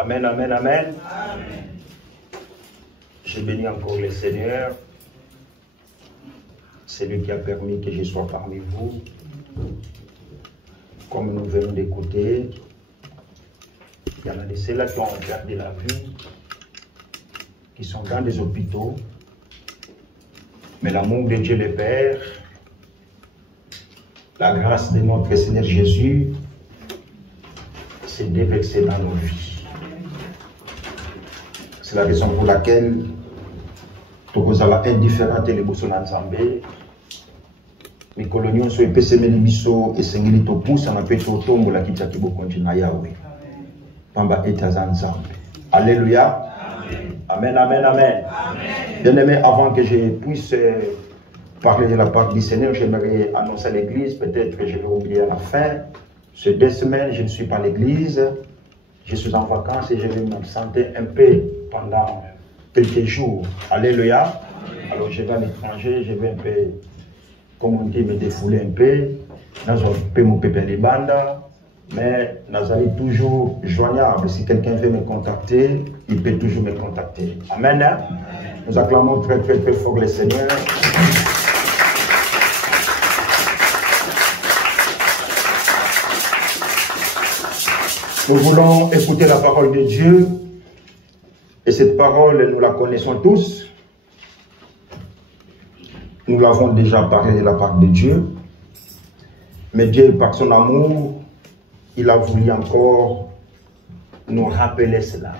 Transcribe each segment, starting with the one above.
Amen, amen, amen. Je bénis encore le Seigneur. C'est lui qui a permis que je sois parmi vous. Comme nous venons d'écouter, il y en a de ceux-là qui ont perdu la vie, qui sont dans des hôpitaux. Mais l'amour de Dieu le Père, la grâce de notre Seigneur Jésus, s'est déversée dans nos vies. C'est la raison pour laquelle nous avons indifférents les Bosona Nzambé. Les coloniaux sont épais, mais les bisous et sengeli to pousse en appel au tombeau la kitaki bokonjina Yahweh. Pamba etazan Nzambé. Alléluia. Amen, amen, amen. Bien-aimé, avant que je puisse parler de la part du Seigneur, j'aimerais annoncer à l'église, peut-être que je vais oublier à la fin. Ces 2 semaines, je ne suis pas à l'église. Je suis en vacances et je vais m'absenter un peu pendant quelques jours. Alléluia. Alors je vais à l'étranger, je vais un peu, comme on dit, me défouler un peu. Nous avons mon pépin les bandes, mais nous allons toujours joignable. Si quelqu'un veut me contacter, il peut toujours me contacter. Amen. Nous acclamons très très très fort le Seigneur. Nous voulons écouter la parole de Dieu. Et cette parole, nous la connaissons tous. Nous l'avons déjà parlé de la part de Dieu. Mais Dieu, par son amour, il a voulu encore nous rappeler cela.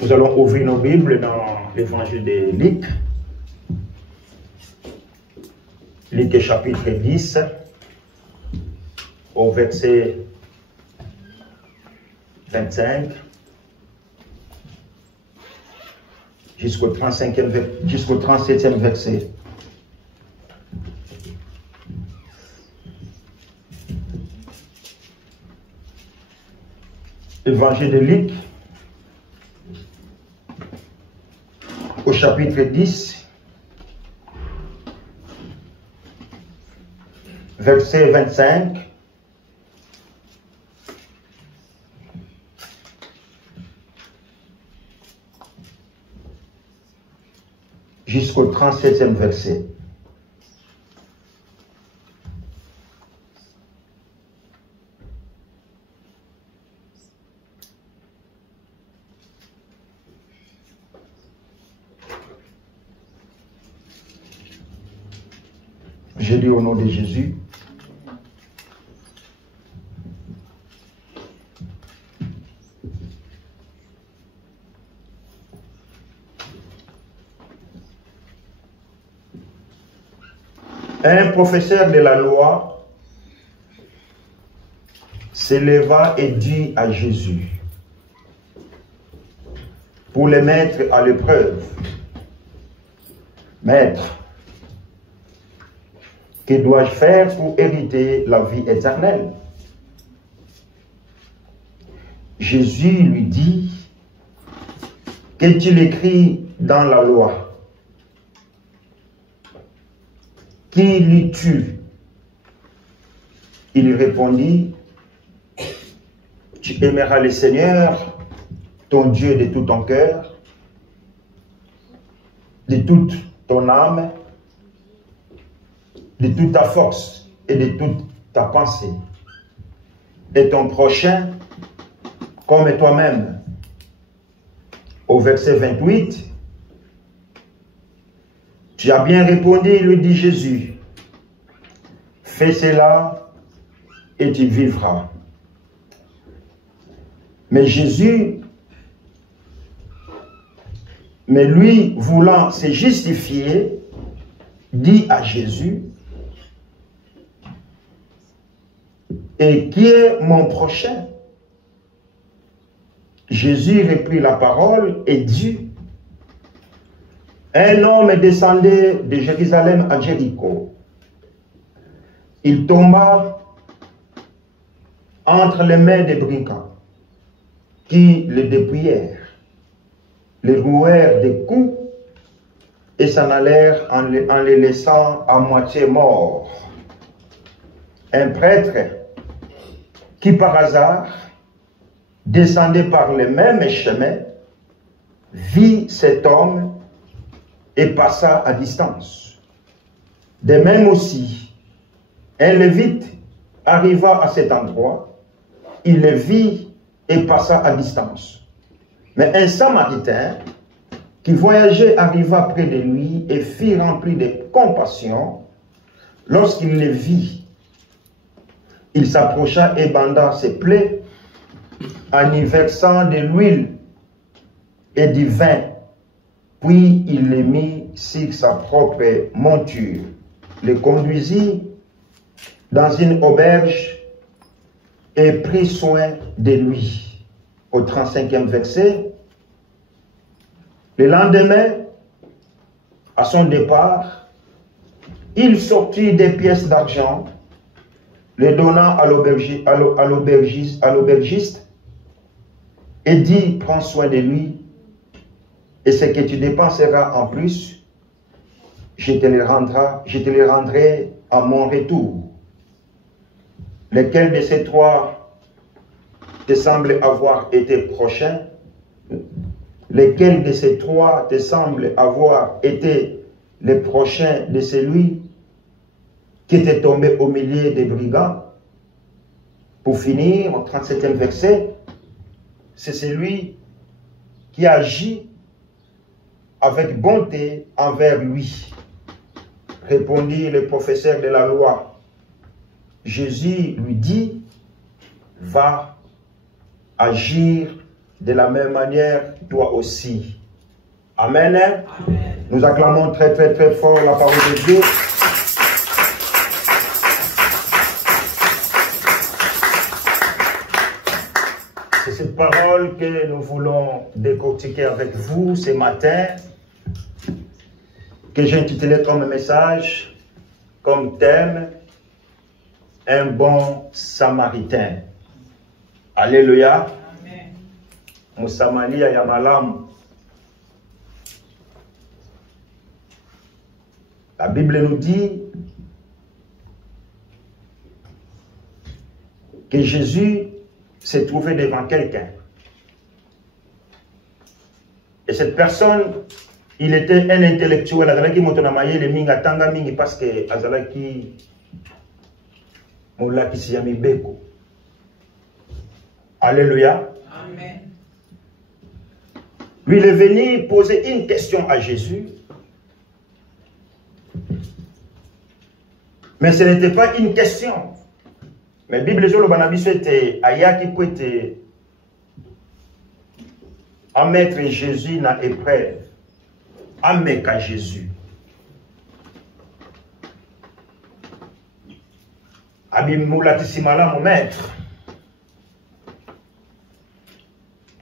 Nous allons ouvrir nos Bibles dans l'évangile de Luc. Luc chapitre 10, au verset 25. Jusqu'au 37e verset. Évangile de Luc, au chapitre 10, verset 25. Jusqu'au 37e verset. Je lis au nom de Jésus. Un professeur de la loi s'éleva et dit à Jésus, pour le mettre à l'épreuve, Maître, que dois-je faire pour hériter la vie éternelle? Jésus lui dit, qu'est-il écrit dans la loi? Qui lis-tu? Il répondit, tu aimeras le Seigneur, ton Dieu, de tout ton cœur, de toute ton âme, de toute ta force et de toute ta pensée, et ton prochain comme toi-même. Au verset 28, tu as bien répondu, lui dit Jésus, fais cela et tu vivras. Mais lui voulant se justifier, dit à Jésus, et qui est mon prochain? Jésus reprit la parole et dit, un homme descendait de Jérusalem à Jéricho. Il tomba entre les mains des brigands qui le dépouillèrent, le rouèrent des coups et s'en allèrent en les laissant à moitié morts. Un prêtre qui par hasard descendait par le même chemin, vit cet homme et passa à distance. De même aussi, un Lévite arriva à cet endroit, il le vit et passa à distance. Mais un Samaritain qui voyageait arriva près de lui et fut rempli de compassion. Lorsqu'il le vit, il s'approcha et banda ses plaies en y versant de l'huile et du vin. Puis il les mit sur sa propre monture, le conduisit dans une auberge et prit soin de lui. Au 35e verset, le lendemain, à son départ, il sortit des pièces d'argent, les donna à l'aubergiste et dit, prends soin de lui, et ce que tu dépenseras en plus, je te le rendrai à mon retour. Lequel de ces trois te semble avoir été prochain? Lequel de ces trois te semble avoir été le prochain de celui qui était tombé au milieu des brigands? Pour finir, au 37e verset, c'est celui qui agit avec bonté envers lui. Répondit le professeur de la loi. Jésus lui dit, va agir de la même manière toi aussi. Amen. Amen. Nous acclamons très très très fort la parole de Dieu. C'est cette parole que nous voulons décortiquer avec vous ce matin, que j'ai intitulé comme message, comme thème, un bon samaritain. Alléluia. Musamalia ya malamu. La Bible nous dit que Jésus s'est trouvé devant quelqu'un. Et cette personne, il était un intellectuel. Azalaki motonamaye le minga tanga mingi parce que azalaki molaki siyami beko. Alléluia. Amen. Lui, il est venu poser une question à Jésus. Mais ce n'était pas une question. Mais la Bible dit que ayaki kwete à mettre Jésus dans l'épreuve. À mettre Jésus. Abimoulatissimala mon maître.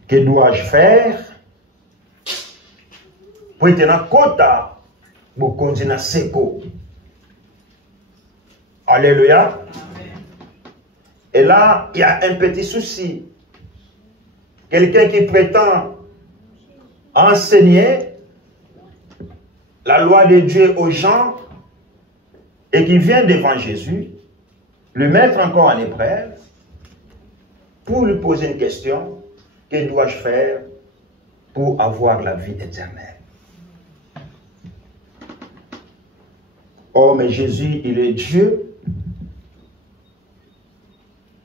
Que dois-je faire pour être dans kota bokonzi na seko? Alléluia. Et là, il y a un petit souci. Quelqu'un qui prétend enseigner la loi de Dieu aux gens et qui vient devant Jésus, le mettre encore en épreuve pour lui poser une question. Que dois-je faire pour avoir la vie éternelle? Oh, mais Jésus, il est Dieu.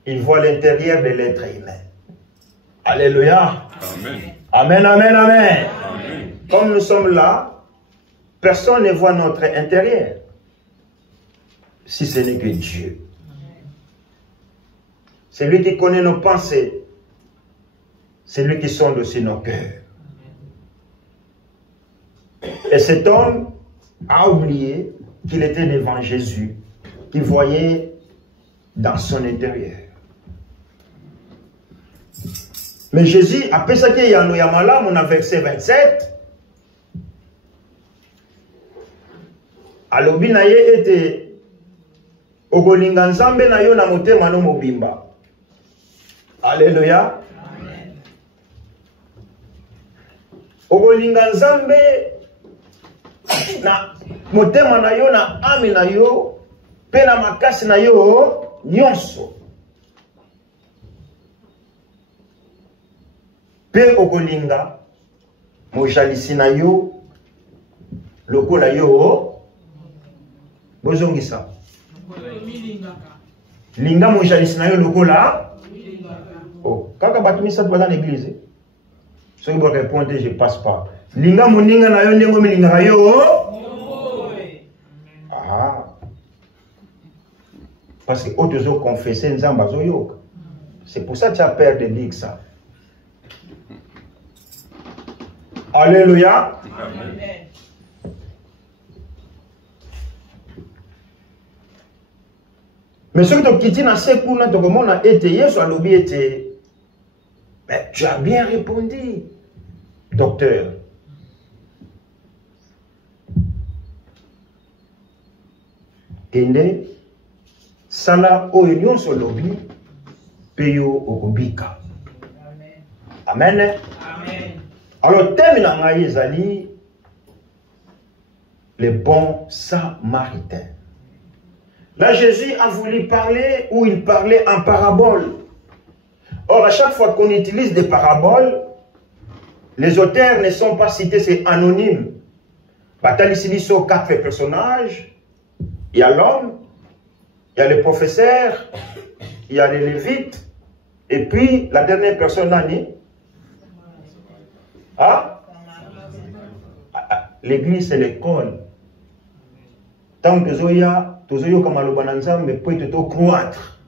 Il voit l'intérieur de l'être humain. Alléluia. Amen. Amen, amen, amen. Amen. Comme nous sommes là, personne ne voit notre intérieur. Si ce n'est que Dieu. C'est lui qui connaît nos pensées. C'est lui qui sonde aussi nos cœurs. Et cet homme a oublié qu'il était devant Jésus, qu'il voyait dans son intérieur. Mais Jésus, après ça qu'il y a Yamala, on a verset 27, alobi na ye ete okolinga nzambe na yo na motema no mobimba. Alléluia. Okolinga nzambe na motema na yo na ame na yo pe na makasi na yo nyonso. Pe okolinga mojalisi na yo lokola yo bozongisa linga mojalisi na yo lokola oh kaka bato misatu baza na église soki bo répondre je passe pas linga moninga na yo ndengo milingaka yo ah parce que otozo confesser nzamba zoyoka c'est pour ça que tu as peur de dire ça. Alléluia. Amen. Mais ce que tu as dit, mais tu as bien répondu, docteur. Kende, sala oyon sur lobby, peyo okobika. Amen. Amen. Alors, terminant ezali les bons samaritains. Là, Jésus a voulu parler où il parlait en parabole. Or, à chaque fois qu'on utilise des paraboles, les auteurs ne sont pas cités, c'est anonyme. Ici, sont 4 personnages. Il y a l'homme, il y a le professeur, il y a les lévites, et puis la dernière personne, Nani. Ah? L'église, c'est l'école. Tant que Zoya, Tozoyo comme Alobananzam, mais peut tout croître.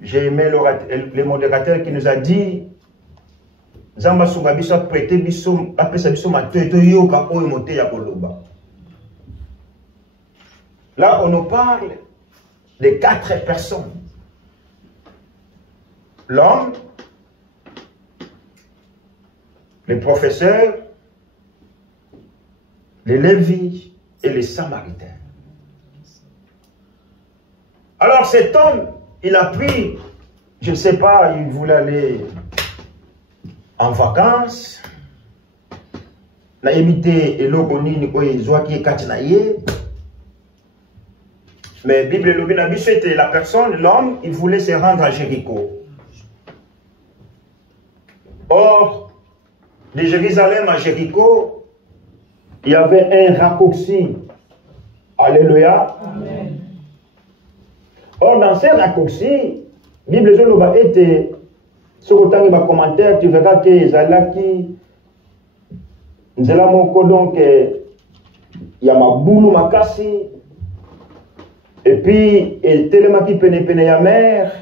J'ai aimé le modérateur qui nous a dit Zamba Sungabiso a prêté Biso, après ça Biso Mateto Yoka Oyomote Yakoloba. Là, on nous parle de 4 personnes. L'homme, les professeurs, les Lévis et les Samaritains. Alors cet homme, il a pris, je ne sais pas, il voulait aller en vacances. Il a imité Elogoni, mais Bible Lobinabi, c'était la personne, l'homme, il voulait se rendre à Jéricho. Or, de Jérusalem à Jéricho, il y avait un raccourci. Alléluia. Amen. Or, dans ces raccourcis, Bible Zoloba était, sur le commentaire, tu verras que Zalaki, Nzelamoko, donc, il y a ma boulou, ma kassi, et puis, il tellement qui pene ya mer,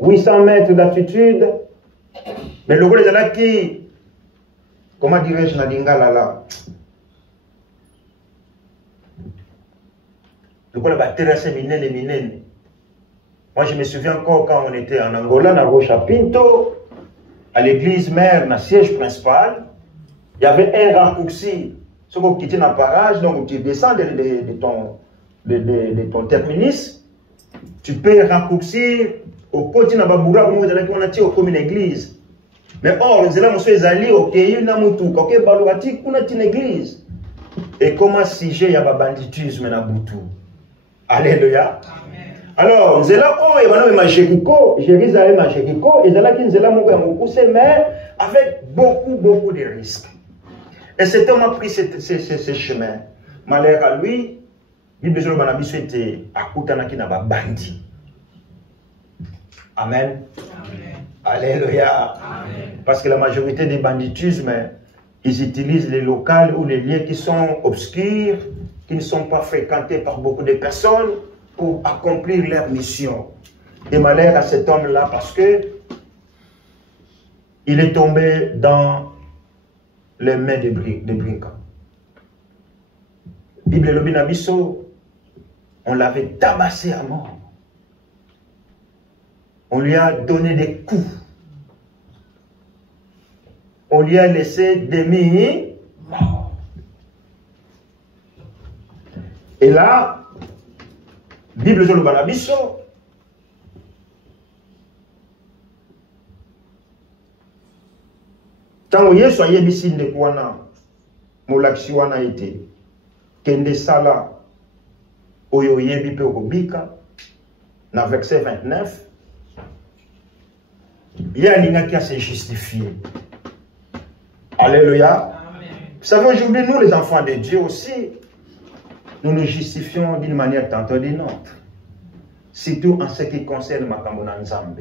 800 mètres d'altitude, mais le gros les Zalaki, comment dirais-je, Nadingala là? Le gros la terrasse minene. Moi, je me souviens encore quand on était en Angola, à Rocha Pinto, à l'église mère, dans le siège principal, il y avait un raccourci. Ce qu'on quitte dans le parage, donc tu descends de ton terminus, tu peux raccourcir au côté de Baboura, où on a tiré comme une église. Mais or, nous allons se aller au pays, nous avons tout, quand on a une église. Et comment si j'ai un banditisme dans Boutou? Alléluia. Alors, nous allons à Jéricho, Jérusalem à Jéricho, et nous allons à mais avec beaucoup de risques. Et cet homme a pris ce chemin. Malheur à lui, Bible de Banabiso était à Koutanaki na bandi. Amen. Alléluia. Amen. Parce que la majorité des banditismes, ils utilisent les locales ou les lieux qui sont obscurs, qui ne sont pas fréquentés par beaucoup de personnes pour accomplir leur mission. Et malheur à cet homme-là parce que il est tombé dans les mains des brigands. Bible Lobinabiso, on l'avait tabassé à mort. On lui a donné des coups. On lui a laissé demi-mort. Et là, Bible de Banabiso, tant que Yesu aye bisinde kwana, molakisi wana ete, kende sala, oyo yebi pe okobika, na verset 29, Il y a un qui a se justifier. Alléluia. Vous savez, aujourd'hui, nous, les enfants de Dieu aussi, nous nous justifions d'une manière tantôt d'une autre. Surtout en ce qui concerne Makamona Nzambe.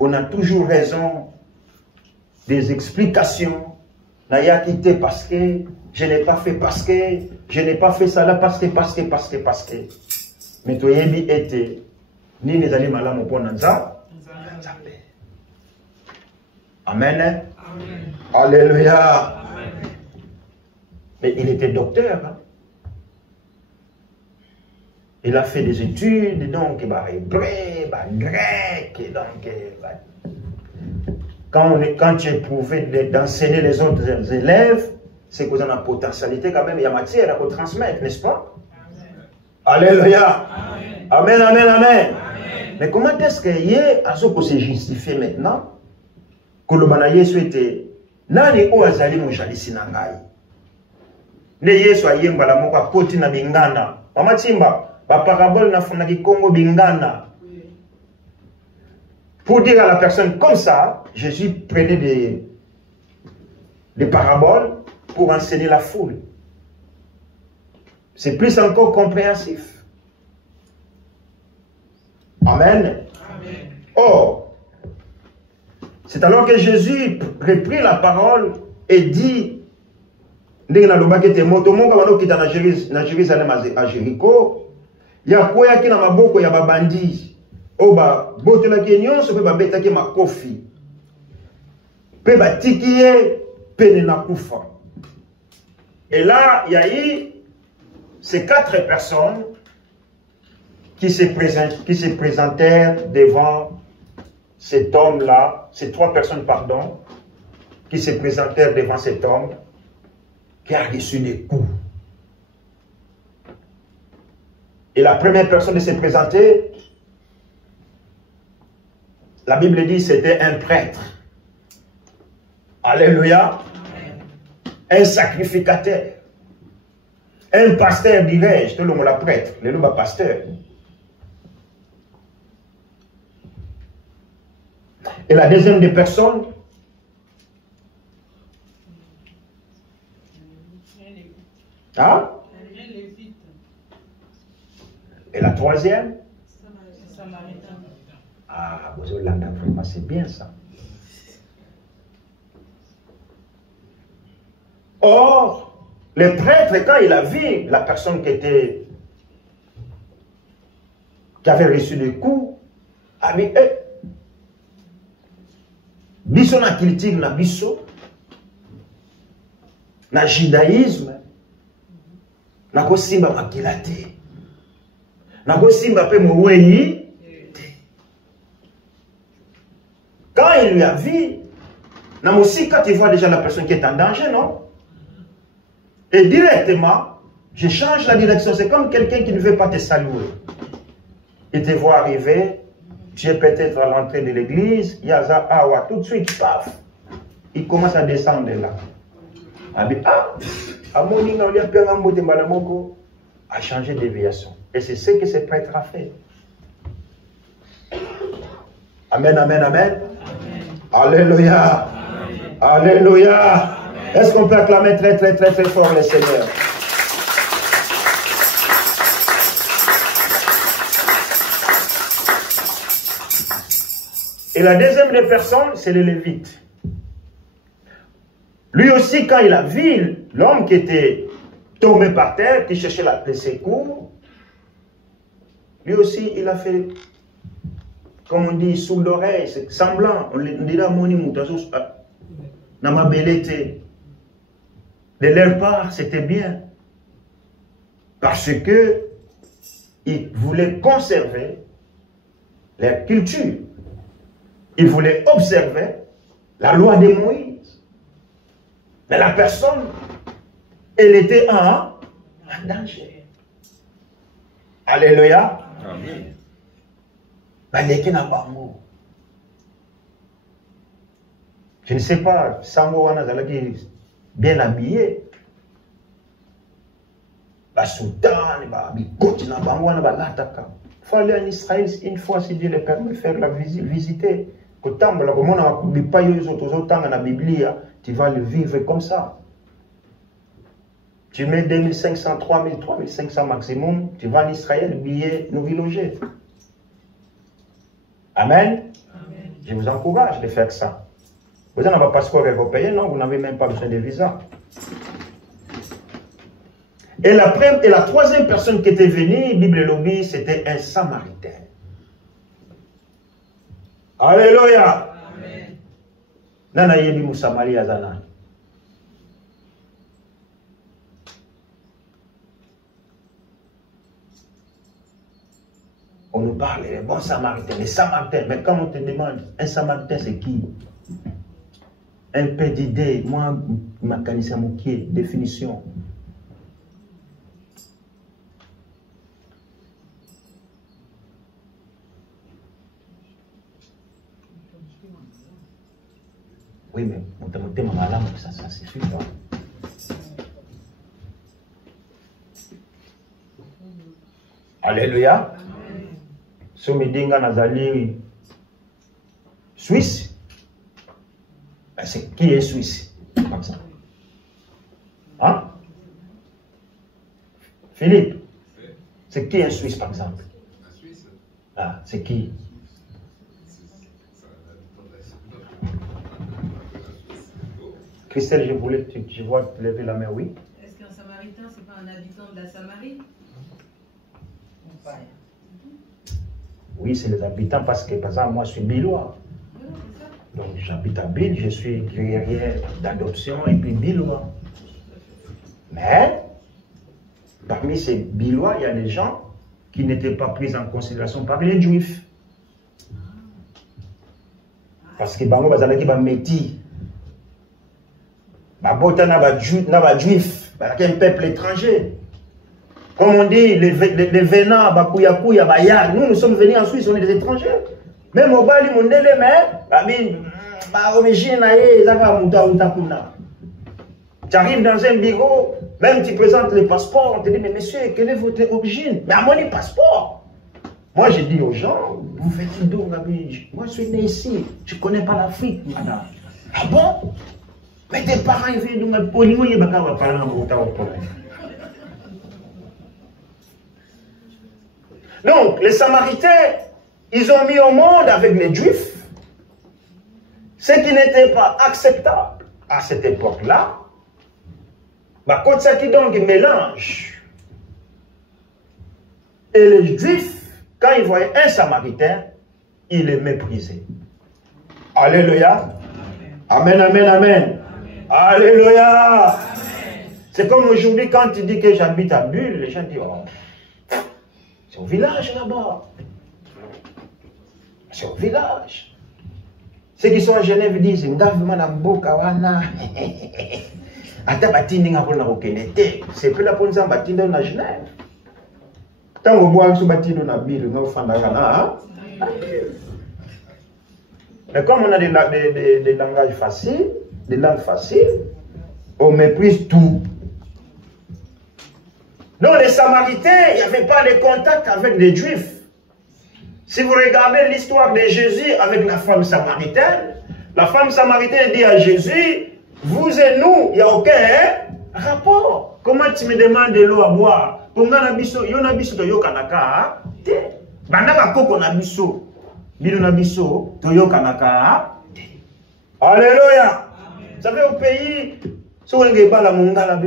On a toujours raison des explications. Naya quitté parce que, je n'ai pas fait parce que, je n'ai pas fait ça là parce que. Mais toi, yebi été, ni les allés malades pour Nzambe. Amen. Amen. Alléluia. Amen. Mais il était docteur. Hein? Il a fait des études, donc, hébreu, grec, donc, quand tu éprouvais d'enseigner les autres élèves, c'est que vous avez une potentialité quand même, il y a matière à transmettre, n'est-ce pas? Amen. Alléluia. Amen, amen, amen. Amen. Mais comment est-ce qu'il y a ce qui se justifie maintenant? Que le banaye souhaite nani o azali mo jalisi na ngai ne Yesu ayemba la moko akoti na bingana mama timba ba parabole na fona ki Congo bingana pour dire à la personne comme ça. Jésus prenait des paraboles pour enseigner la foule. C'est plus encore compréhensif. Amen. Amen. Or c'est alors que Jésus reprit la parole et dit, na Jérusalem à Jéricho, il y a quoi qui n'a pas beaucoup, il y a des bandits. Oh, bah, bote la kenyon, se peut pas bêta qui ma kofi. Peut ba tikiye, peine na koufa. Et là, il y a eu ces 4 personnes qui se présentèrent devant cet homme-là, ces 3 personnes, pardon, qui se présentèrent devant cet homme qui a reçu des coups. Et la première personne qui s'est présentée, la Bible dit c'était un prêtre. Alléluia. Un sacrificateur. Un pasteur, dirais-je, tout le monde la prêtre, le nom pasteur. Et la deuxième des personnes, hein? Et la troisième, ah, vraiment, c'est bien ça. Or, le prêtre, quand il a vu la personne qui avait reçu des coups, a dit, biso na critique na biso na judaïsme na kosimba makila te na kosimba pe moweyi te. Quand il lui a vu na mosika, tu vois déjà la personne qui est en danger, non? Et directement je change la direction. C'est comme quelqu'un qui ne veut pas te saluer. Il te voit arriver. Tu es peut-être à l'entrée de l'église, il y a ça, tout de suite, paf, il commence à descendre là. A changé de déviation. Et c'est ce que ce prêtre a fait. Amen, amen, amen. Alléluia. Alléluia. Est-ce qu'on peut acclamer très, très, très, très fort le Seigneur? Et la deuxième des personnes, c'est le Lévite. Lui aussi, quand il a vu l'homme qui était tombé par terre, qui cherchait le secours, lui aussi, il a fait, comme on dit, sous l'oreille, c'est semblant. On dit là, mon imoutation, dans ma belleté. De leur part, c'était bien. Parce que ils voulaient conserver leur culture. Il voulait observer la loi de Moïse. Mais la personne, elle était en danger. Alléluia. Amen. Je ne sais pas, Sango wana zalaki bien habillé. Soudan, bikoti na bango wana balataka. Il faut aller en Israël une fois si Dieu le permet, faire la visiter Tu vas le vivre comme ça. Tu mets 2500, 3000, 3500 maximum, tu vas en Israël, billet, nous loger. Amen. Amen. Je vous encourage de faire ça. Vous n'avez pas de passeport européen, non, vous n'avez même pas besoin de visa. Et la troisième personne qui était venue, Bible lobby, c'était un Samaritain. Alléluia. Amen. Nana yebi Moussamali Azana. On nous parle des bons Samaritains, les Samaritains. Mais quand on te demande, un Samaritain c'est qui? Un peu d'idées, moi, ma canisse moukier, définition. Oui, mais on te montre ma langue, ça suffit. Alléluia. Somidinga Nazali Suisse. C'est qui est Suisse? Comme ça. Hein? Philippe, c'est qui est Suisse par exemple? Ah, c'est qui? Christelle, je vois te lever la main, oui. Est-ce qu'un Samaritain, c'est pas un habitant de la Samarie? Oui, c'est les habitants parce que, par exemple, moi je suis bilois. Donc j'habite à Bille, je suis guerrier d'adoption et puis bilois. Mais, parmi ces bilois, il y a des gens qui n'étaient pas pris en considération par les juifs. Parce que bango bazalaki ba meti. Ba bota na ba juif, ba un peuple étranger. Comme on dit, les venants, bakouya, baya, nous sommes venus en Suisse, on est des étrangers. Même au Bali, mon délai, mais, tu arrives dans un bureau, même tu présentes le passeport, on te dit, mais monsieur, quelle est votre origine? Mais à moi, les passeports. Moi, je dis aux gens, vous faites d'où, moi, je suis né ici, je ne connais pas l'Afrique, madame. Ah bon? Mais tes parents, ils viennent d'où, au niveau, ils vont parler en problème. Donc, les Samaritains, ils ont mis au monde avec les Juifs ce qui n'était pas acceptable à cette époque-là. Bah, quand ça qui donc mélange. Et les Juifs, quand ils voyaient un Samaritain, ils les méprisaient. Alléluia. Amen, amen, amen. Alléluia. C'est comme aujourd'hui, quand tu dis que j'habite à Bulle, les gens disent, oh, c'est au village là-bas. C'est au village. Ceux qui sont à Genève disent, c'est plus la police en bâtiment dans Genève. Tant qu'on voit ce bâtiment dans la ville, on va mais comme on a des langages faciles, des langues faciles, on méprise tout. Donc les Samaritains, il n'y avait pas de contact avec les Juifs. Si vous regardez l'histoire de Jésus avec la femme samaritaine, la femme samaritaine dit à Jésus, vous et nous, il n'y a aucun rapport. Comment tu me demandes de l'eau à boire? Alléluia. Vous savez au pays, si on ne pas la mongala,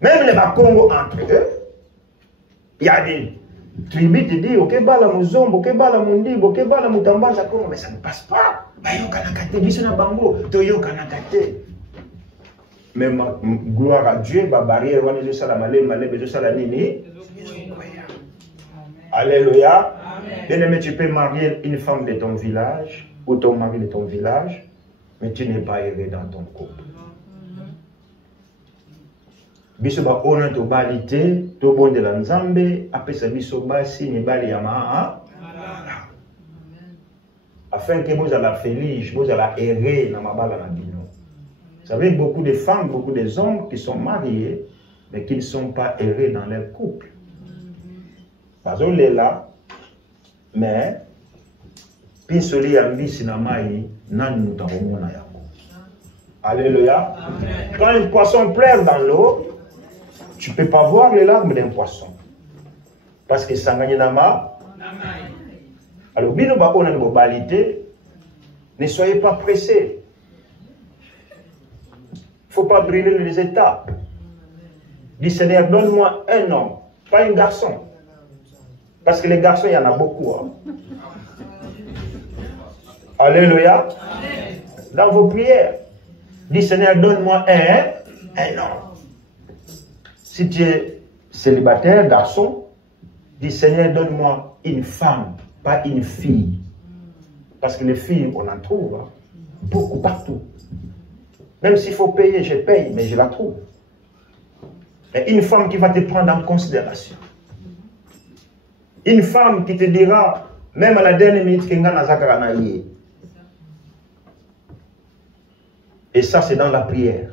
même les Bakongo entre eux, il y a des tribus qui disent, ok, bala muzombo, ok, bala mundi, ok, bala mutamba, mais ça ne passe pas. Mais gloire à Dieu, barrière, alléluia. Bien aimé, tu peux marier une femme de ton village ou ton mari de ton village, mais tu n'es pas heureux dans ton couple. Biso ba ona to balite to bonde la nzambe apesa biso basi ni bali ya maa afin que vous allez feliz, vous allez errer dans ma bala na bino. Vous savez, beaucoup de femmes, beaucoup de hommes qui sont mariés mais qui ne sont pas heureux dans leur couple. Parce que là, Mais, pinsoli ambi sinamai, nan nous t'avons na yako. Alléluia. Quand un poisson pleure dans l'eau, tu ne peux pas voir les larmes d'un poisson. Parce que ça gagne nama. Alors, bino ba on a une globalité. Ne soyez pas pressés. Il ne faut pas brûler les étapes. Dis Seigneur, donne-moi un homme, pas un garçon. Parce que les garçons, il y en a beaucoup. Hein. Alléluia. Dans vos prières, dis Seigneur, donne-moi un homme. Si tu es célibataire, garçon, dis Seigneur, donne-moi une femme, pas une fille. Parce que les filles, on en trouve hein, beaucoup partout. Même s'il faut payer, je paye, mais je la trouve. Et une femme qui va te prendre en considération. Une femme qui te dira, même à la dernière minute, qu'il y a un. Et ça, c'est dans la prière.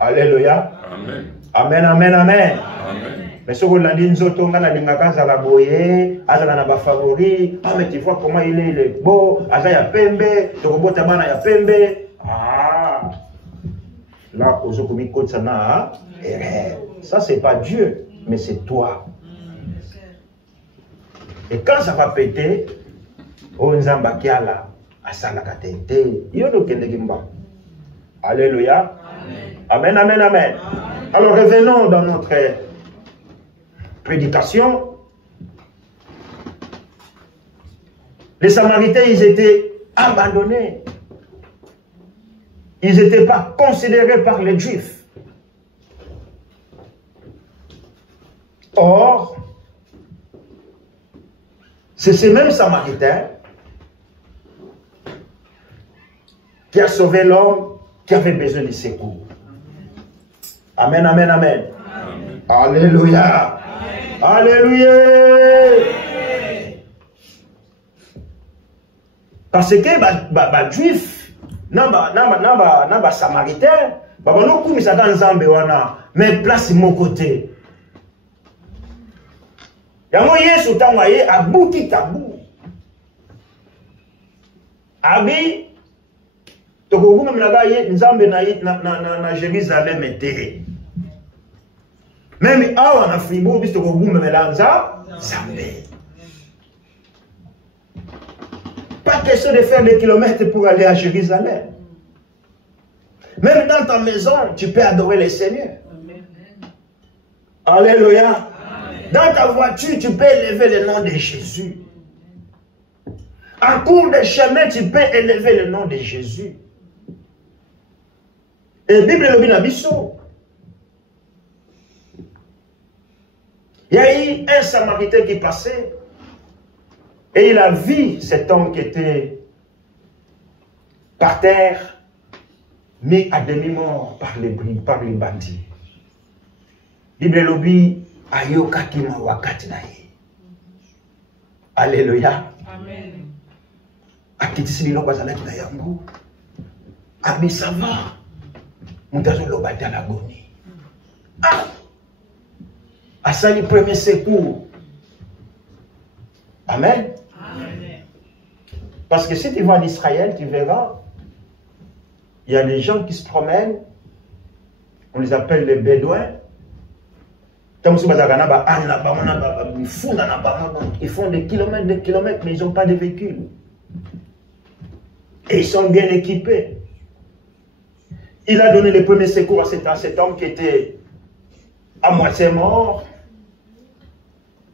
Alléluia. Amen. Amen, amen, amen. Amen. Mais ce que l'on dit, nous autres, on a des boyé, on a des favoris. Ah, mais tu vois comment il est beau. Ah, il y a pembe, tu vois, il y a pembe. Ah, là, aujourd'hui, ça, c'est pas Dieu, mais c'est toi. Et quand ça va péter, on zamba kiala, asala katete, yodo kendegimba. Alléluia. Amen, amen, amen. Alors revenons dans notre prédication. Les Samaritains, ils étaient abandonnés. Ils n'étaient pas considérés par les Juifs. Or, c'est ces mêmes Samaritains qui a sauvé l'homme qui avait besoin de secours. Amen, amen, amen. Amen. Alléluia. Amen. Alléluia. Parce que les Juifs, les Samaritains, mais place mon côté. Yango Yesu tangaye abuki tabu. Abi tokogume mnagaye nzambe na Jérusalem était. Même awa na Fribourg bis tokogume melanza Zambé. Pas question de faire des kilomètres pour aller à Jérusalem. Même dans ta maison, tu peux adorer le Seigneur. Alléluia. Dans ta voiture, tu peux élever le nom de Jésus. En cours de chemin, tu peux élever le nom de Jésus. Et la Bible le dit dans Bisso. Il y a eu un Samaritain qui passait et il a vu cet homme qui était par terre, mis à demi-mort par les bandits. La Bible le dit. Alléluia. Amen. Ah, mais ça va. Ah, à ça, le premier secours. Amen. Amen. Parce que si tu vas en Israël, tu verras, il y a des gens qui se promènent, on les appelle les Bédouins. Ils font des kilomètres, mais ils n'ont pas de véhicule. Et ils sont bien équipés. Il a donné les premiers secours à cet homme qui était à moitié mort.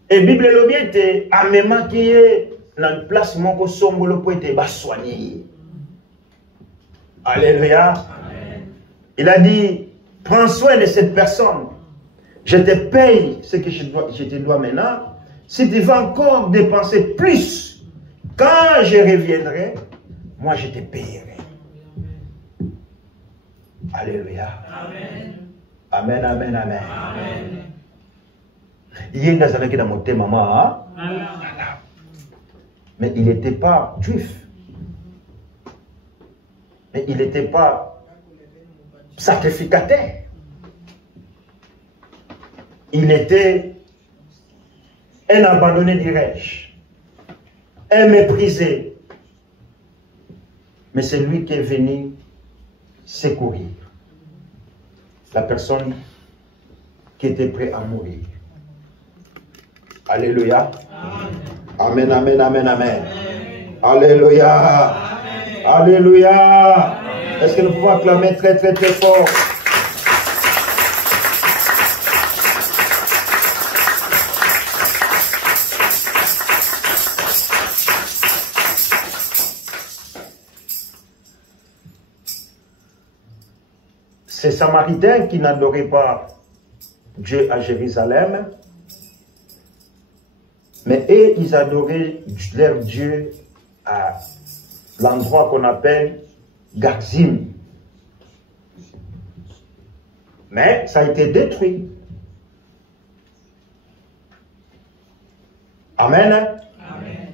Et la Bible le bien était à même qui est dans une place où Sombolo peut être soigné. Alléluia. Amen. Il a dit, prends soin de cette personne. Je te paye ce que je te dois maintenant. Si tu vas encore dépenser plus, quand je reviendrai, moi je te payerai. Alléluia. Amen. Amen, amen, amen. Mais il n'était pas juif. Mais il n'était pas sacrificateur. Il était un abandonné, dirais-je. est méprisé. Mais c'est lui qui est venu secourir la personne qui était prête à mourir. Alléluia. Amen, amen, amen, amen. Alléluia. Amen. Alléluia. Est-ce que nous pouvons acclamer très, très, très fort? Ces Samaritains qui n'adoraient pas Dieu à Jérusalem, mais eux, ils adoraient leur Dieu à l'endroit qu'on appelle Gatzim. Mais ça a été détruit. Amen. Amen.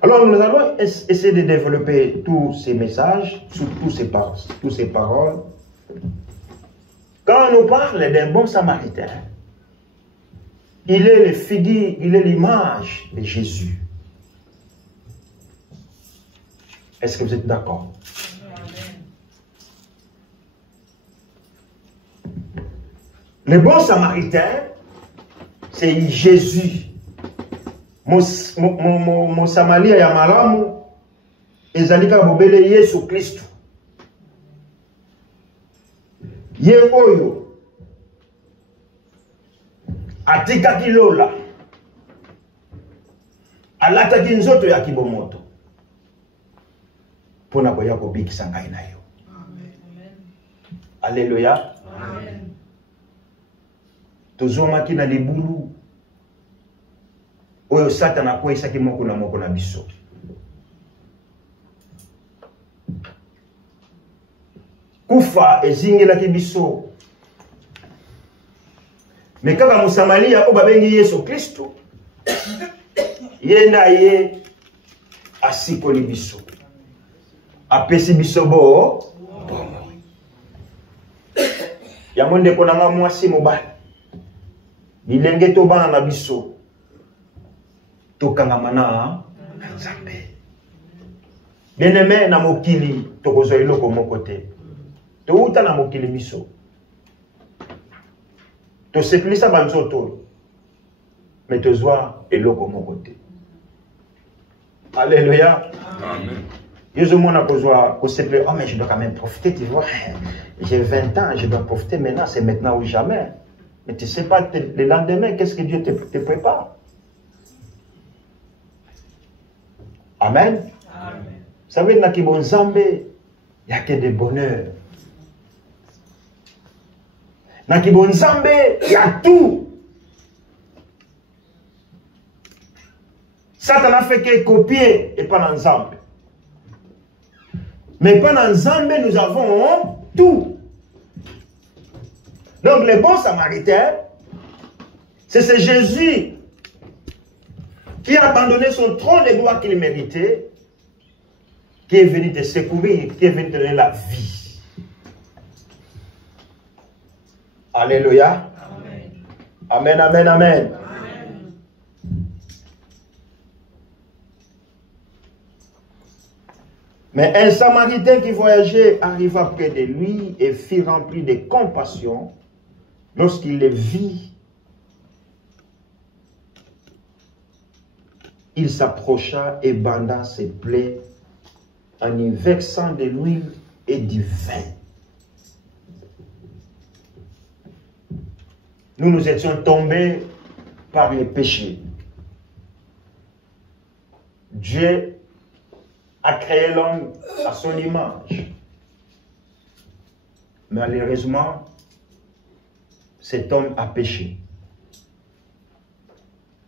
Alors nous allons essayer de développer tous ces messages, sur tous ces paroles. Quand on nous parle d'un bon samaritain, il est le figure, il est l'image de Jésus. Est-ce que vous êtes d'accord? Le bon samaritain, c'est Jésus. Mon Samaria ya malamu, ezalika bobele Yesu Kristo. Ye oyo atikaki lola alataki nzoto ya kibomoto pona koya kobikisa ngai na yo. Alléluia. Amen. Tozomaki na libulu oyo Satan akwesaki moko na biso. Kufa ezingelaki biso. Mais kaka Mosamaria o babengi Yesu Kristo, yenda ye asikoli biso. Apesi biso bo. Ya monde konanga mwasi mobali. Bilenge to bana na biso. Tokanga na Nzambe. Bien-aimé na mokili tokozwa eloko moko te. Touta na mokili biso. To sepelisa banzoto. Mais tozwa eloko moko te. Alléluia. Amen. Yesu mona kozwa ko sepele, oh mais je dois quand même profiter, tu vois. J'ai 20 ans, je dois profiter maintenant, c'est maintenant ou jamais. Mais tu ne sais pas le lendemain, qu'est-ce que Dieu te prépare. Amen. Amen. Vous savez, dans le Nzambe, il n'y a que des bonheurs. Dans le Nzambe, il y a tout. Satan a fait que copier et pas dans Nzambe. Mais pas dans Nzambe, nous avons tout. Donc, le bon samaritain, c'est ce Jésus qui a abandonné son trône de gloire qu'il méritait, qui est venu te secourir, qui est venu te donner la vie. Alléluia. Amen, amen, amen. Amen. Mais un Samaritain qui voyageait arriva près de lui et fut rempli de compassion. Lorsqu'il le vit, il s'approcha et banda ses plaies en y versant de l'huile et du vin. Nous étions tombés par les péchés. Dieu a créé l'homme à son image. Malheureusement, cet homme a péché.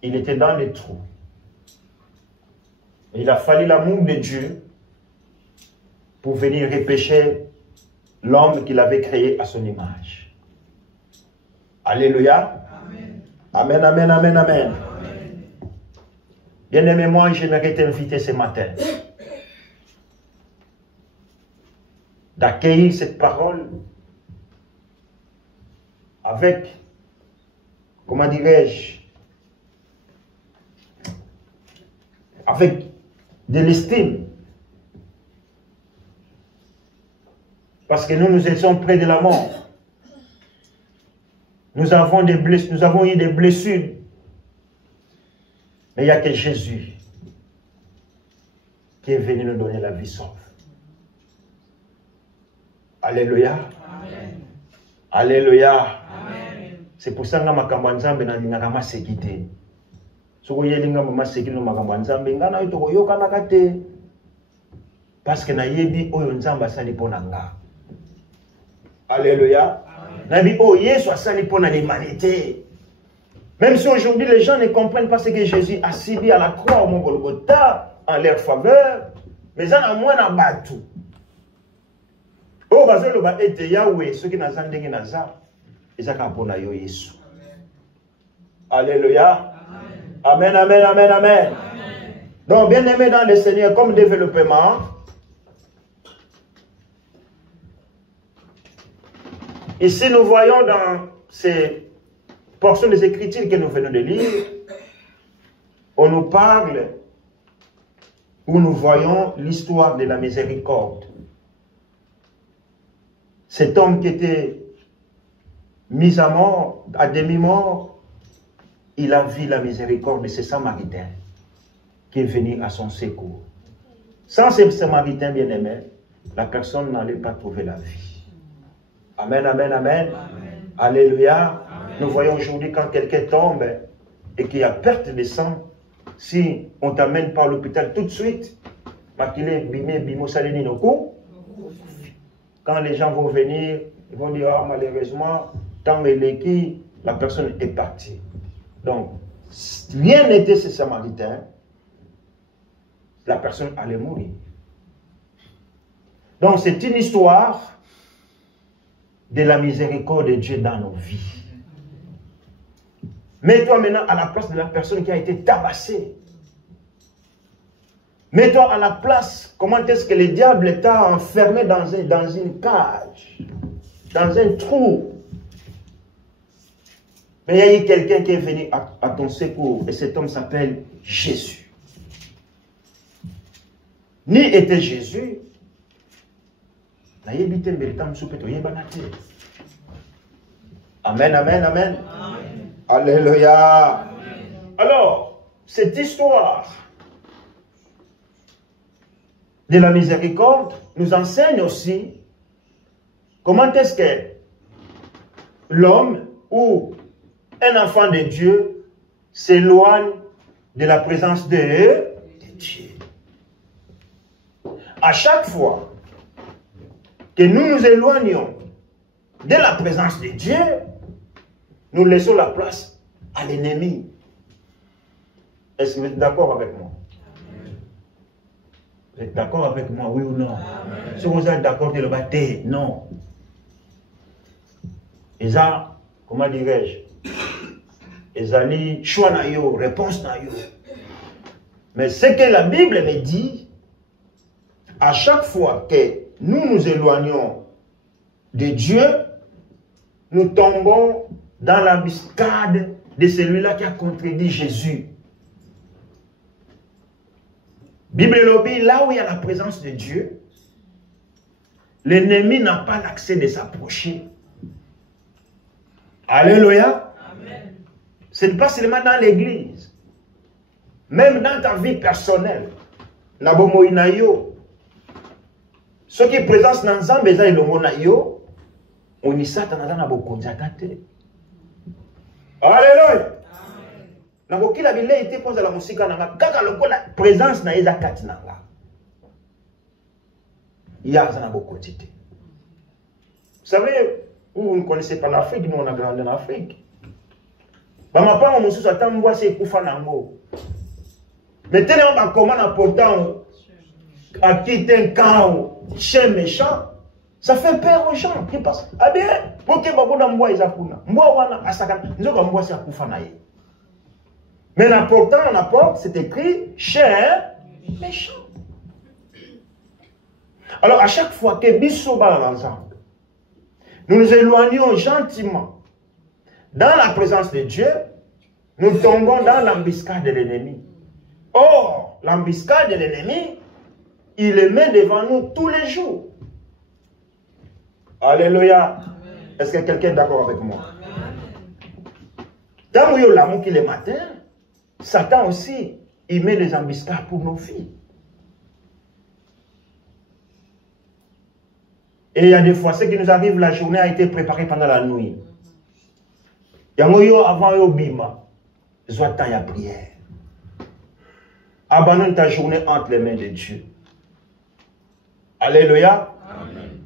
Il était dans les trous. Il a fallu l'amour de Dieu pour venir repêcher l'homme qu'il avait créé à son image. Alléluia. Amen, amen, amen, amen. Bien-aimé, moi, j'aimerais t'inviter ce matin d'accueillir cette parole avec, comment dirais-je, avec de l'estime. Parce que nous étions près de la mort. Nous avons eu des blessures. Mais il n'y a que Jésus qui est venu nous donner la vie sauve. Alléluia. Amen. Alléluia. Amen. C'est pour ça que makambo nzambe na lingaka masekite. Soko yelinga mama sekite no makambo nzambe ngana yo toko yoka na kate. Parce que na yebi oyo nzambe asali pona nga. Alléluia. Nabi oh Yesu asali pona l'humanité. Même si aujourd'hui les gens ne comprennent pas ce que Jésus a subi à la croix au Mont Golgotha en leur faveur, mais ça n'a moins à battre. Oh, parce que le bas était Yahweh, ceux qui n'ont ndenge naza, ils ont pona yo Yesu. Alléluia. Amen, amen, amen, amen. Donc, bien aimé dans le Seigneur, comme développement, ici nous voyons dans ces portions des Écritures que nous venons de lire, on nous parle, où nous voyons l'histoire de la miséricorde. Cet homme qui était mis à mort, à demi-mort, il a vu la miséricorde de ce Samaritain qui est venu à son secours. Sans ce Samaritain bien-aimé, la personne n'allait pas trouver la vie. Amen, amen, amen. Amen. Alléluia. Amen. Nous voyons aujourd'hui quand quelqu'un tombe et qu'il y a perte de sang, si on t'amène par l'hôpital tout de suite, quand les gens vont venir, ils vont dire, ah, malheureusement, tant l'équipe, la personne est partie. Donc, rien n'était ce Samaritain, la personne allait mourir. Donc, c'est une histoire de la miséricorde de Dieu dans nos vies. Mets-toi maintenant à la place de la personne qui a été tabassée. Mets-toi à la place, comment est-ce que le diable t'a enfermé dans une cage, dans un trou. Mais il y a eu quelqu'un qui est venu à ton secours, et cet homme s'appelle Jésus. Ni était Jésus, amen, amen, amen. Alléluia. Amen. Alors, cette histoire de la miséricorde nous enseigne aussi comment est-ce que l'homme ou un enfant de Dieu s'éloigne de la présence de Dieu. À chaque fois que nous nous éloignons de la présence de Dieu, nous laissons la place à l'ennemi. Est-ce que vous êtes d'accord avec moi? Vous êtes d'accord avec moi, oui ou non? Si vous êtes d'accord, de le battre, non. Et ça, comment dirais-je? Et ça, choix na yo, réponse na yo. Mais ce que la Bible me dit, à chaque fois que nous nous éloignons de Dieu, nous tombons dans l'embuscade de celui-là qui a contredit Jésus. Bible lobby, là où il y a la présence de Dieu, l'ennemi n'a pas l'accès de s'approcher. Alléluia. Ce n'est pas seulement dans l'église. Même dans ta vie personnelle. Ceux qui présentent dans Nzambe, ils ont yo, on y satan na bokonzi atate. Alléluia. Naboki la bile était posé la musique nanga kaka lokola présence na eza kati nanga. Ya za na bokonzi te. Vous savez, vous ne connaissez pas l'Afrique, nous on a grandi en Afrique. Bama pa mo mususu atambwa se kufa nango. Mais tellement ba comment important à quitter un camp chien méchant, ça fait peur aux gens qui passent. Ah bien, ok, babouna mboa izakuna. Mboa wana asaka, nzoka mboa se akufa na ye. Mais l'important, c'est écrit chien méchant. Alors à chaque fois que biso ba l'ensemble, nous nous éloignons gentiment dans la présence de Dieu, nous tombons dans l'embuscade de l'ennemi. Or, l'embuscade de l'ennemi, il le met devant nous tous les jours. Alléluia. Est-ce que quelqu'un est d'accord avec moi? Dans où il y a l'amour qui le matin, Satan aussi, il met des embuscades pour nos filles. Et il y a des fois, ce qui nous arrive, la journée a été préparée pendant la nuit. Il y a avant yo bima, soit temps ya prière. Abandonne ta journée entre les mains de Dieu. Alléluia.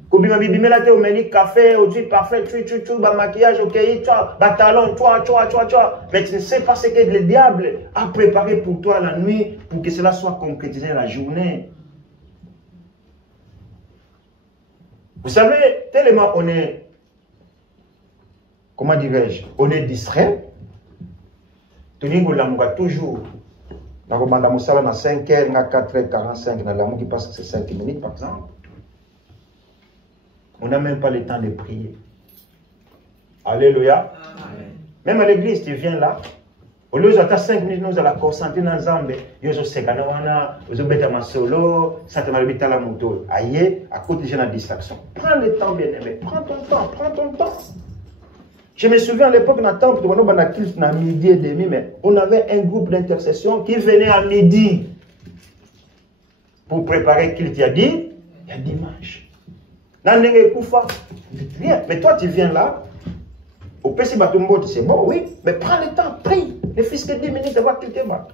Kobima bibime la te omeni café, aujourd'hui parfait, tu, maquillage, ok, talon, mais tu ne sais pas ce que le diable a préparé pour toi la nuit pour que cela soit concrétisé la journée. Vous savez, tellement on est, comment dirais-je, on est distrait. Toujours, dans le 5h, 4h45, dans l'amour qui passe, c'est 5 minutes par exemple. On n'a même pas le temps de prier. Alléluia. Amen. Même à l'église, tu viens là. Au lieu d'attendre 5 minutes, nous allons concentrer dans Zambé. Nous allons se gagner, nous allons solo, ça te m'a à la moto. Aïe, à côté de la distraction. Prends le temps, bien aimé. Prends ton temps. Je me souviens à l'époque, on avait à midi et demi, mais on avait un groupe d'intercession qui venait à midi pour préparer qu'il t'y a dit, il y a dimanche. Mais toi, tu viens là, au PC Batumbo, c'est bon, oui, mais prends le temps, prie. Ne fils que 10 minutes de voir qu'il te bat.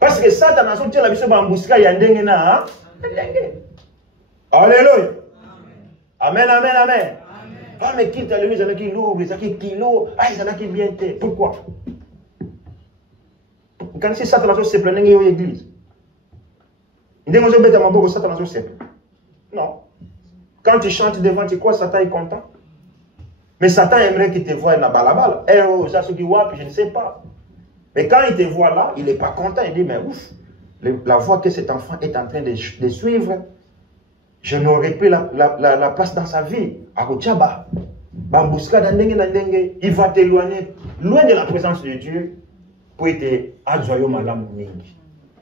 Parce que ça, dans la zone, tu as la mission d'embusquer, il y a un dengue là, Alléluia. Amen. Ah, mais qui t'a levé, il y en a qui lourd, il y en a qui kilo, ah, il y en a qui bien té. Pourquoi? Quand c'est ça, dans la zone, c'est plein de l'église. Il dit, moi, je vais mettre mon ça, dans la zone, c'est plein. Non. Quand tu chantes devant, tu crois que Satan est content. Mais Satan aimerait qu'il te voie dans la balle. Eh oh, ça, ce qui voit, je ne sais pas. Mais quand il te voit là, il n'est pas content. Il dit, mais ouf, la voie que cet enfant est en train de suivre, je n'aurais plus la place dans sa vie. Arochaba, Bambouska, il va t'éloigner loin de la présence de Dieu pour être adjoyant malam.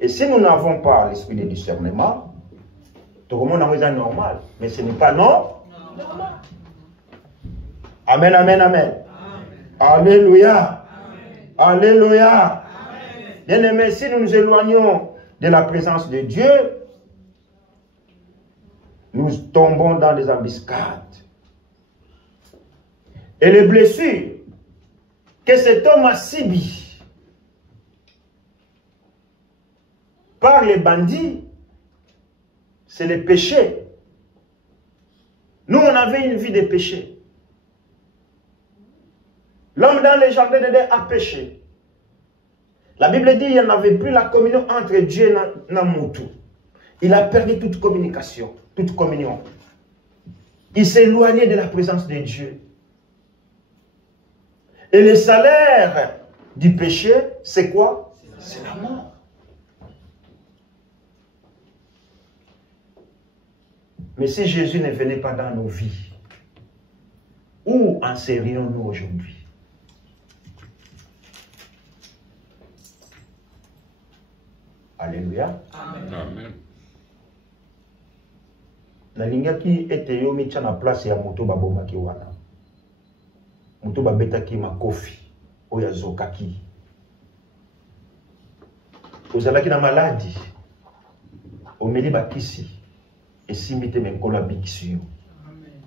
Et si nous n'avons pas l'esprit de discernement, tout le monde est normal, mais ce n'est pas normal. Amen. Alléluia. Alléluia. Bien aimé, si nous nous éloignons de la présence de Dieu, nous tombons dans des embuscades. Et les blessures que cet homme a subies par les bandits, c'est le péché. Nous, on avait une vie de péché. L'homme dans le jardin d'Éden a péché. La Bible dit qu'il n'y en avait plus la communion entre Dieu et Namoutou. Il a perdu toute communication, toute communion. Il s'est éloigné de la présence de Dieu. Et le salaire du péché, c'est quoi? C'est la mort. Mais si Jésus ne venait pas dans nos vies, où en serions-nous aujourd'hui? Alléluia. Amen. Nalingaki ete yo micha na place ya moto babomaki wana. Moto babetaki makofi oya zokaki. Ozalaki na maladi. Omeli bakisi. Esimite menkolo abikisi yo. Amen.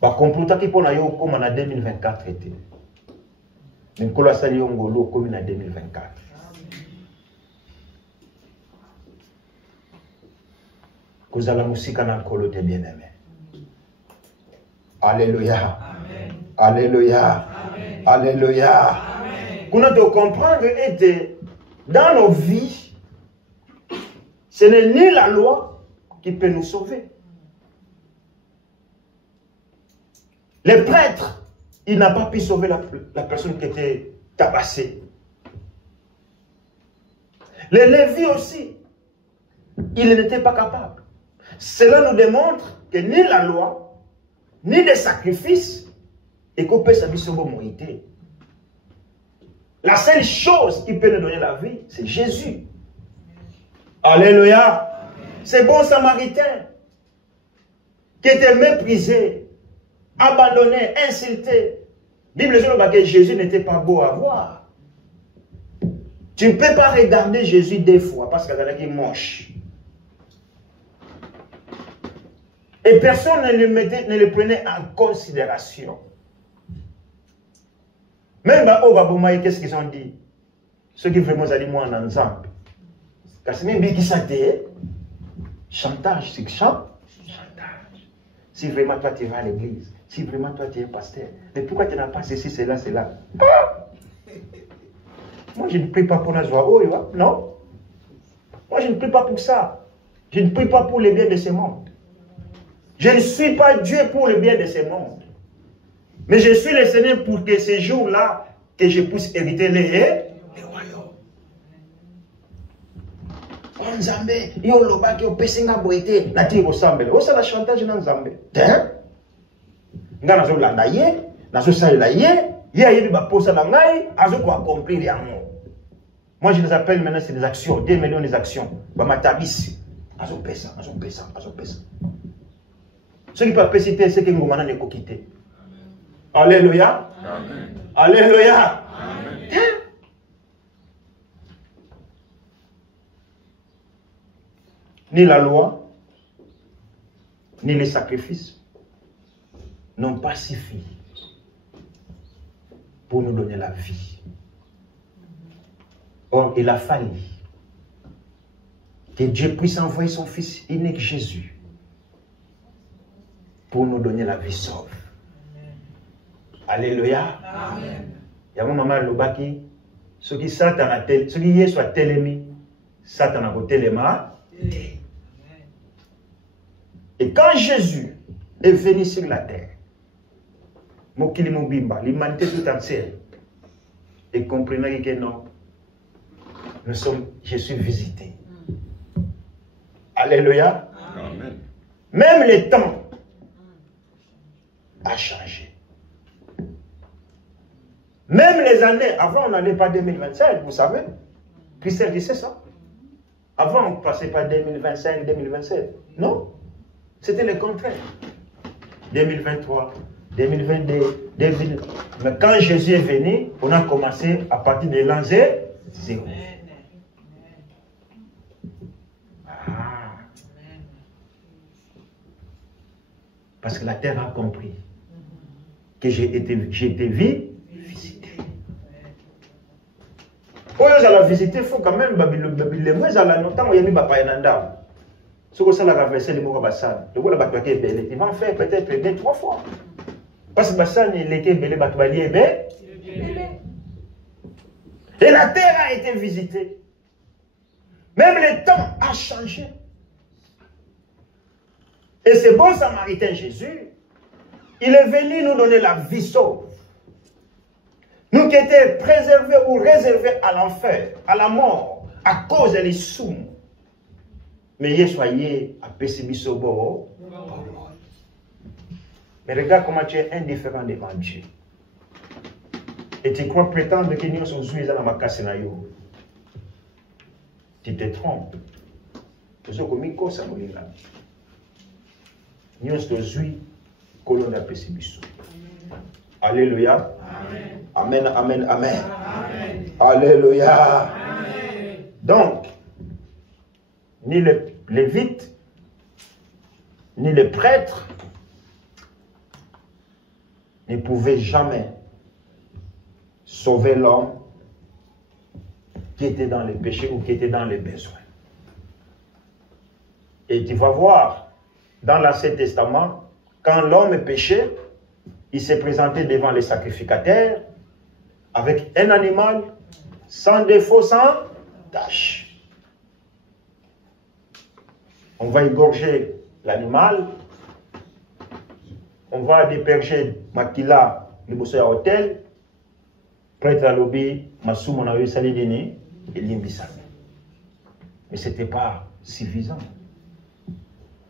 Ba complotaki pona yo koma na 2024 ete. Menkolo asali yo ngolo komi na 2024. Kozala musika na nkolo te bien-aimé. Alléluia. Amen. Alléluia. Amen. Alléluia. Amen. Qu'on doit comprendre était dans nos vies, ce n'est ni la loi qui peut nous sauver. Le prêtre, il n'a pas pu sauver la personne qui était tabassée. Les Lévis aussi, il n'était pas capable. Cela nous démontre que ni la loi, ni les sacrifices, et qu'on peut s'habiller sur vos moïtés. La seule chose qui peut nous donner la vie, c'est Jésus. Alléluia. C'est bon samaritain qui était méprisé, abandonné, insulté. La Bible dit que Jésus n'était pas beau à voir. Tu ne peux pas regarder Jésus des fois parce qu'il est moche. Et personne ne le prenait en considération. Même au Babomaï, qu'est-ce qu'ils ont dit? Ceux qui vraiment ont dit moi en ensemble. Parce que même qui s'attendent, chantage, c'est chantage. Si vraiment toi tu vas à l'église, si vraiment toi tu es pasteur, mais pourquoi tu n'as pas ceci, cela, cela? Moi je ne prie pas pour la joie, non? Moi je ne prie pas pour ça. Je ne prie pas pour le bien de ce monde. Je ne suis pas Dieu pour le bien de ce monde. Mais je suis le Seigneur pour que ces jours-là, que je puisse hériter les royaumes. Oh Nzambe, yo loba ki opesinga boite, nati kosambe. O sala chantage na Nzambe. Nga nazo landa ye, nazo salela ye, ye ayebi ba posa na ngai, azo ko accomplir yango. Moi je les appelle maintenant c'est des actions, 2 millions des actions. Ba matabisi, azo pesa. Ce qui peut citer, c'est que ngomana ne ko quitter. Alléluia. Amen. Alléluia. Amen. Ni la loi, ni les sacrifices n'ont pas suffi pour nous donner la vie. Or, il a fallu que Dieu puisse envoyer son Fils unique Jésus pour nous donner la vie sauve. Alléluia. Amen. Il y a mon maman Lobaki, ce qui Satan a tel, ce qui est soit télémi, Satan a téléma. Et quand Jésus est venu sur la terre, Mokili Mobimba, l'humanité tout entière, et comprenez que non, je suis visité. Alléluia. Amen. Même le temps a changé. Même les années, avant on n'allait pas 2025, vous savez. Christelle disait ça. Avant on ne passait pas 2025, 2027. Non. C'était le contraire. 2023, 2022, 2020. Mais quand Jésus est venu, on a commencé à partir de l'an 0. Parce que la terre a compris que j'ai été visité. Quand vous allez visiter, il faut quand même que vous allez notamment y aller. Ce que ça la verset de Mourabasan, le voilà batouaké belé, il va en faire peut-être 2-3 fois. Parce que Bassan il était belé, batouali et belé. Et la terre a été visitée. Même le temps a changé. Et ce bon samaritain Jésus, il est venu nous donner la vie sauve. Nous qui étions préservés ou réservés à l'enfer, à la mort, à cause des soums. Mais il soyez à Pessibisobo. Mais regarde comment tu es indifférent devant Dieu. Et tu crois prétendre que nous sommes joués dans ma casse. Tu te trompes. Tu es comme une ça. Nous sommes joués colonne à Pessibiso. Alléluia. Amen, amen, amen. Amen. Alléluia. Amen. Donc, ni les lévites, ni les prêtres ne pouvaient jamais sauver l'homme qui était dans les péchés ou qui était dans les besoins. Et tu vas voir, dans l'Ancien Testament, quand l'homme péchait, il s'est présenté devant les sacrificateurs avec un animal sans défaut, sans tache. On va égorger l'animal, on va déperger Makila, le bosso à hôtel, prêtre à lobby, Massou, mon avis, Salidini, et Limbissane. Mais ce n'était pas suffisant.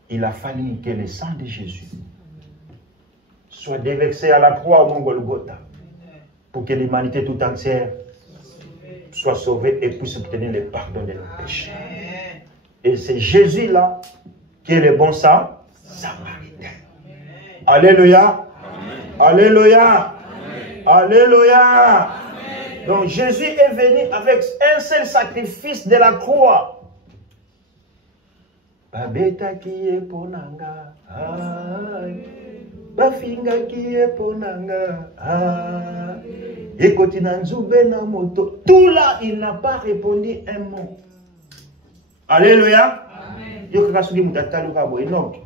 Il a fallu que le sang de Jésus soit déversé à la croix au Mont Golgotha pour que l'humanité tout entière soient sauvés et puissent obtenir le pardon de leurs péchés. Et c'est Jésus-là qui est le bon samaritain. Alléluia. Alléluia. Alléluia. Donc Jésus est venu avec un seul sacrifice de la croix. Babeta qui est pour nanga, bafinga qui est pour nanga, ekoti na nzube na moto. Tout là, il n'a pas répondu un mot. Alléluia. Yo kasugi mutata luka bo Enoch.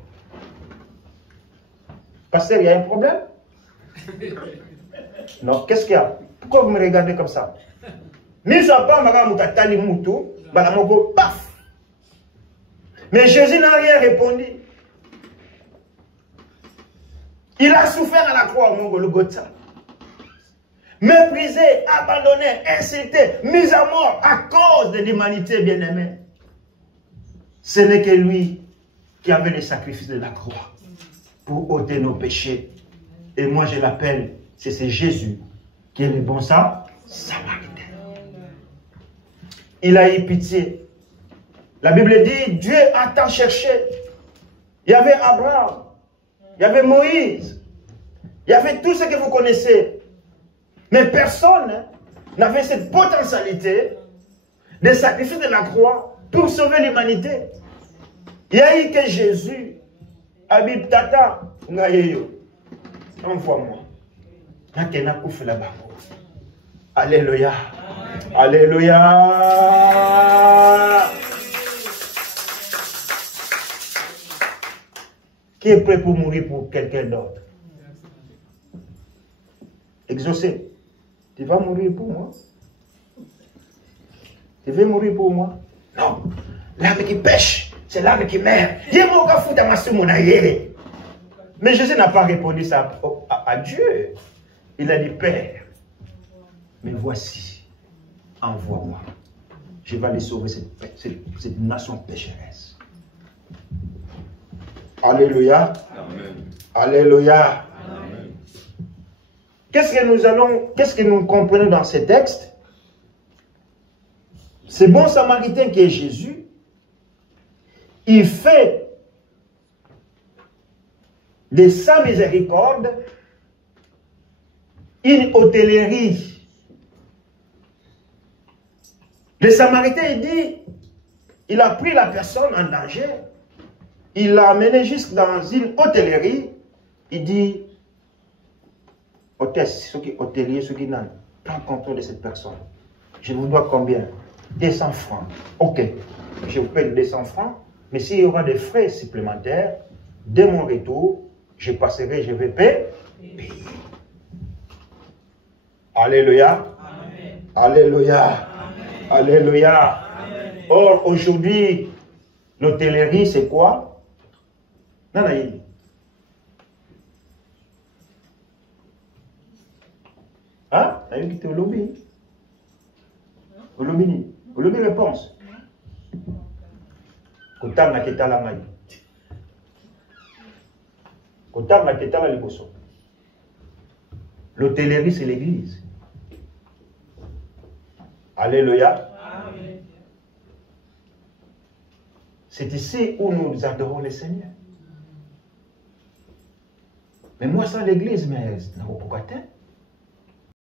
Pasteur, il y a un problème? Non, qu'est-ce qu'il y a? Pourquoi vous me regardez comme ça? Mis à part ma mutata li mutu, balamoko paf. Mais Jésus n'a rien répondu. Il a souffert à la croix au Golgotha. Méprisé, abandonné, insulté, mis à mort à cause de l'humanité bien-aimée. Ce n'est que lui qui avait le sacrifice de la croix pour ôter nos péchés. Et moi je l'appelle, c'est Jésus qui est le bon samaritain. Il a eu pitié. La Bible dit, Dieu a tant cherché. Il y avait Abraham, il y avait Moïse, il y avait tout ce que vous connaissez. Mais personne n'avait cette potentialité de sacrifier de la croix pour sauver l'humanité. Il y a eu que Jésus, Habib Tata, envoie-moi. Alléluia. Alléluia. Qui est prêt pour mourir pour quelqu'un d'autre? Exaucé. Tu vas mourir pour moi? Tu veux mourir pour moi? Non. L'âme qui pêche, c'est l'âme qui meurt. Mais Jésus n'a pas répondu ça à Dieu. Il a dit, Père, mais voici, envoie-moi. Je vais aller sauver cette nation pécheresse. Alléluia. Amen. Alléluia. Qu'est-ce que nous comprenons dans ce texte? Ce bon samaritain qui est Jésus, il fait de sa miséricorde une hôtellerie. Le samaritain, il dit, il a pris la personne en danger, il l'a amené jusque dans une hôtellerie, il dit, hôtesse, hôtelier, ceux qui n'ont pas contrôle de cette personne. Je vous dois combien? 200 francs. Ok, je vous paye 200 francs, mais s'il y aura des frais supplémentaires, dès mon retour, je passerai, je vais payer. Alléluia. Amen. Alléluia. Amen. Alléluia. Amen. Or, aujourd'hui, l'hôtellerie, c'est quoi? Nanaï. Hein? T'as vu qui était au lobby? Au lobby. Au lobby réponse. Kotam na ketala mai. Kotam na ketala liboso. L'hôtellerie, c'est l'église. Alléluia. Amen. C'est ici où nous adorons le Seigneur. Mais moi, sans l'église, mais pourquoi t'es?